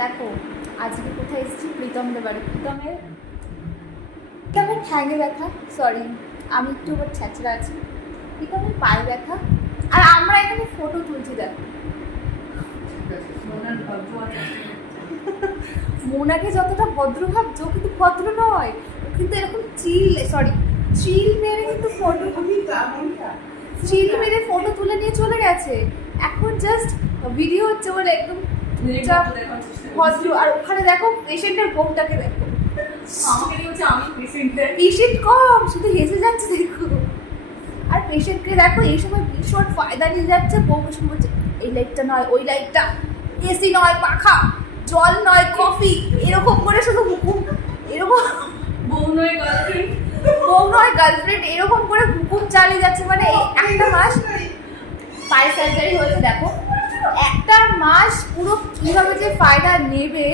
দেখো আজকে কোথায় এসেছি, প্রীতমদের বাড়ি। প্রীতমের ঠ্যাঙে ব্যথা, সরি আমি একটু ওর ছ্যাঁচড়া আছি, প্রীতমের পায়ে ব্যথা, আর আমরা এখানে ফটো তুলছি। দেখো মোনাকে যতটা ভদ্র ভাবছো কিন্তু ভদ্র নয়, কিন্তু এরকম চিল মেরে কিন্তু চিল মেরে ফটো তুলে নিয়ে চলে গেছে। এখন জাস্ট ভিডিও হচ্ছে বলে একদম ভদ্র। আর ওখানে দেখো পেশেন্টের বউটাকে দেখো, পেশেন্ট কম, শুধু হেসে যাচ্ছে দেখো। আর পেশেন্টকে দেখো এই সময় ভীষণ ফায়দা নিয়ে যাচ্ছে, বউ পেশেন্ট বলছে এই লাইটটা নয়, ওই লাইটটা, এসি নয় পাখা, জল নয় কফি, এরকম করে শুধু হুকুম, এরকম বউ নয় গার্লফ্রেন্ড এরকম করে হুকুম চালিয়ে যাচ্ছে। মানে একটা মাস পায়ে সার্জারি হয়েছে, দেখো একটা মাস পুরো কিভাবে যে ফায়দা নেবে